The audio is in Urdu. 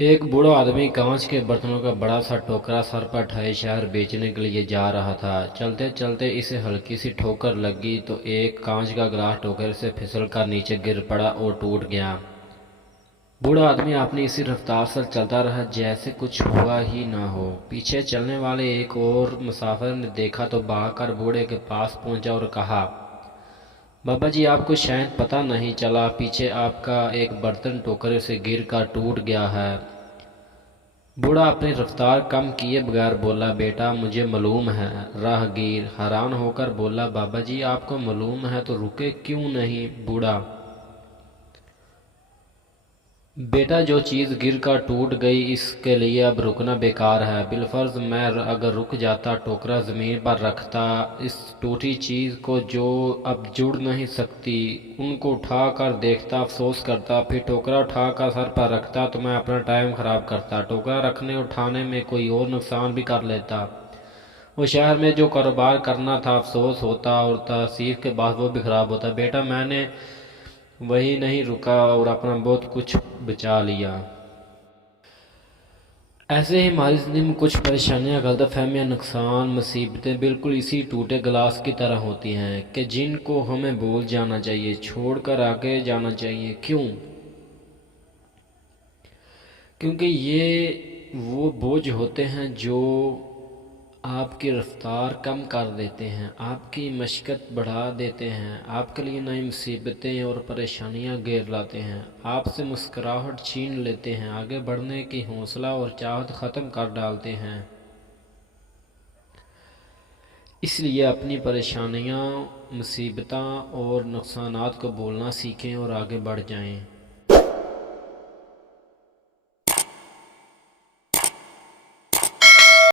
ایک بوڑھا آدمی کانچ کے برتنوں کا بڑا سا ٹوکرا سر پر اٹھائے شہر بیچنے کے لیے جا رہا تھا۔ چلتے چلتے اسے ہلکی سی ٹھوکر لگی تو ایک کانچ کا گلاس ٹوکرے سے پھسل کر نیچے گر پڑا اور ٹوٹ گیا۔ بوڑھا آدمی اپنی اسی رفتار سے چلتا رہا جیسے کچھ ہوا ہی نہ ہو۔ پیچھے چلنے والے ایک اور مسافر نے دیکھا تو بھاگ کر بوڑھے کے پاس پہنچا اور کہا، بابا جی آپ کو شاید پتہ نہیں چلا، پیچھے آپ کا ایک برتن ٹوکرے سے گر کر ٹوٹ گیا ہے۔ بوڑھا اپنی رفتار کم کیے بغیر بولا، بیٹا مجھے معلوم ہے۔ راہ گیر حیران ہو کر بولا، بابا جی آپ کو معلوم ہے تو رکے کیوں نہیں؟ بوڑھا، بیٹا جو چیز گر کر ٹوٹ گئی اس کے لیے اب رکنا بیکار ہے۔ بالفرض میں اگر رک جاتا، ٹوکرا زمین پر رکھتا، اس ٹوٹی چیز کو جو اب جڑ نہیں سکتی ان کو اٹھا کر دیکھتا، افسوس کرتا، پھر ٹوکرا اٹھا کر سر پر رکھتا تو میں اپنا ٹائم خراب کرتا، ٹوکرا رکھنے اٹھانے میں کوئی اور نقصان بھی کر لیتا، وہ شہر میں جو کاروبار کرنا تھا افسوس ہوتا اور تاثیر کے بعد وہ بھی خراب ہوتا۔ بیٹا میں نے وہی نہیں رکا اور اپنا بہت کچھ بچا لیا۔ ایسے ہی ہماری زندگی میں کچھ پریشانیاں، غلط فہمیاں، نقصان، مصیبتیں بالکل اسی ٹوٹے گلاس کی طرح ہوتی ہیں کہ جن کو ہمیں بھول جانا چاہیے، چھوڑ کر آگے جانا چاہیے۔ کیوں؟ کیونکہ یہ وہ بوجھ ہوتے ہیں جو آپ کی رفتار کم کر دیتے ہیں، آپ کی مشقت بڑھا دیتے ہیں، آپ کے لیے نئی مصیبتیں اور پریشانیاں گھیر لاتے ہیں، آپ سے مسکراہٹ چھین لیتے ہیں، آگے بڑھنے کی حوصلہ اور چاہت ختم کر ڈالتے ہیں۔ اس لیے اپنی پریشانیاں، مصیبتیں اور نقصانات کو بولنا سیکھیں اور آگے بڑھ جائیں۔